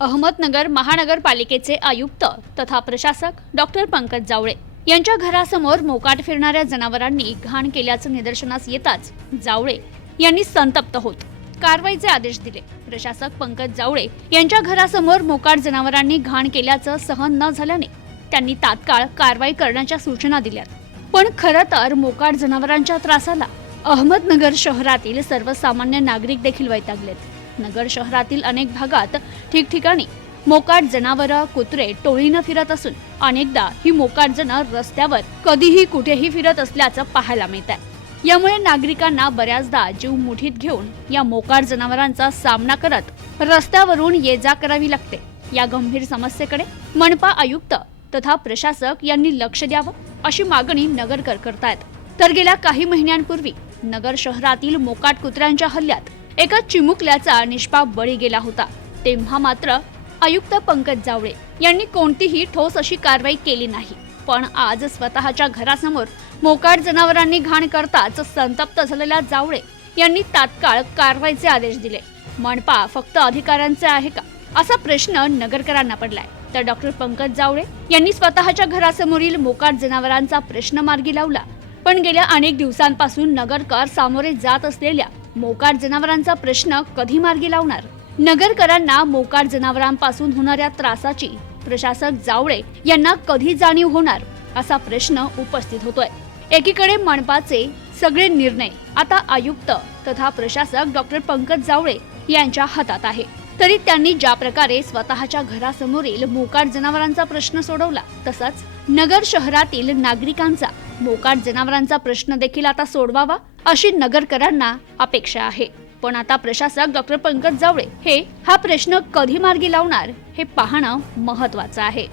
अहमदनगर महानगरपालिकेचे आयुक्त तथा प्रशासक डॉक्टर पंकज जावळे. यांच्या घरासमोर मोकाट फिरणाऱ्या जनावरांनी घाण केल्याचं निदर्शनास येताच जावळे यांनी संतप्त होत. कारवाईचे आदेश दिले. प्रशासक पंकज जावळे यांच्या घरासमोर मोकाट जनावरांनी घाण केल्याचं सहन न झाल्याने त्यांनी तात्काळ कारवाई करण्याच्या सूचना दिल्या पण खरं तर मोकाट जनावरांच्या त्रासाला अहमदनगर शहरातील सर्वसामान्य नागरिक देखील वैतागलेत. नगर शहरातील अनेक भागात ठिकठिकाणी मोकाट जनावरं कुत्रे टोळीनं फिरत असून अनेकदा ही मोकाट जनावर रस्त्यावर कधीही कुठेही फिरत असल्याचं पाहायला मिळत आहे यामुळे नागरिकांना बऱ्याचदा जीव मुठीत घेऊन या मोकाट जनावरांचा सामना करत रस्त्यावरून ये जा करावी लागते. या गंभीर समस्येकडे मनपा आयुक्त तथा प्रशासक यांनी लक्ष द्यावं अशी मागणी नगरकर करतायत. तर गेल्या काही महिन्यांपूर्वी नगर शहरातील मोकाट कुत्र्यांच्या हल्ल्यात एका चिमुकल्याचा निष्पाप बळी गेला होता. तेव्हा मात्र आयुक्त पंकज जावळे यांनी कोणतीही ठोस अशी कारवाई केली नाही. पण आज स्वतःच्या घरासमोर मोकाट जनावरांनी घाण करताच संतप्त झालेल्या जावळे यांनी तात्काळ कारवाईचे आदेश दिले. मनपा फक्त अधिकाऱ्यांचे आहे का? असा प्रश्न नगरकरांना पडलाय. तर डॉक्टर पंकज जावळे यांनी स्वतःच्या घरासमोरील मोकाट जनावरांचा प्रश्न मार्गी लावला. पण गेल्या अनेक दिवसांपासून नगरकर सामोरे जात असलेल्या मोकाट जनावरांचा प्रश्न कधी मार्गी लावणार? नगरकरांना मोकाट जनावरांपासून होणाऱ्या त्रासाची प्रशासक जावळे यांना कधी जाणीव होणार असा प्रश्न उपस्थित होतोय. एकीकडे मनपाचे सगळे निर्णय आता आयुक्त तथा प्रशासक डॉक्टर पंकज जावळे यांच्या हातात आहे. तरी त्यांनी ज्या प्रकारे स्वतःच्या घरासमोरील मोकाट जनावरांचा प्रश्न सोडवला तसाच नगर शहरातील नागरिकांचा मोकाट जनावरांचा प्रश्न देखील आता सोडवावा अशी नगरकरांना अपेक्षा आहे. पण आता प्रशासक डॉक्टर पंकज जावळे हे हा प्रश्न कधी मार्गी लावणार हे पाहणं महत्वाचं आहे.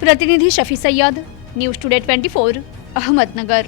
प्रतिनिधी Shafi Sayyed news today twenty four Ahmednagar.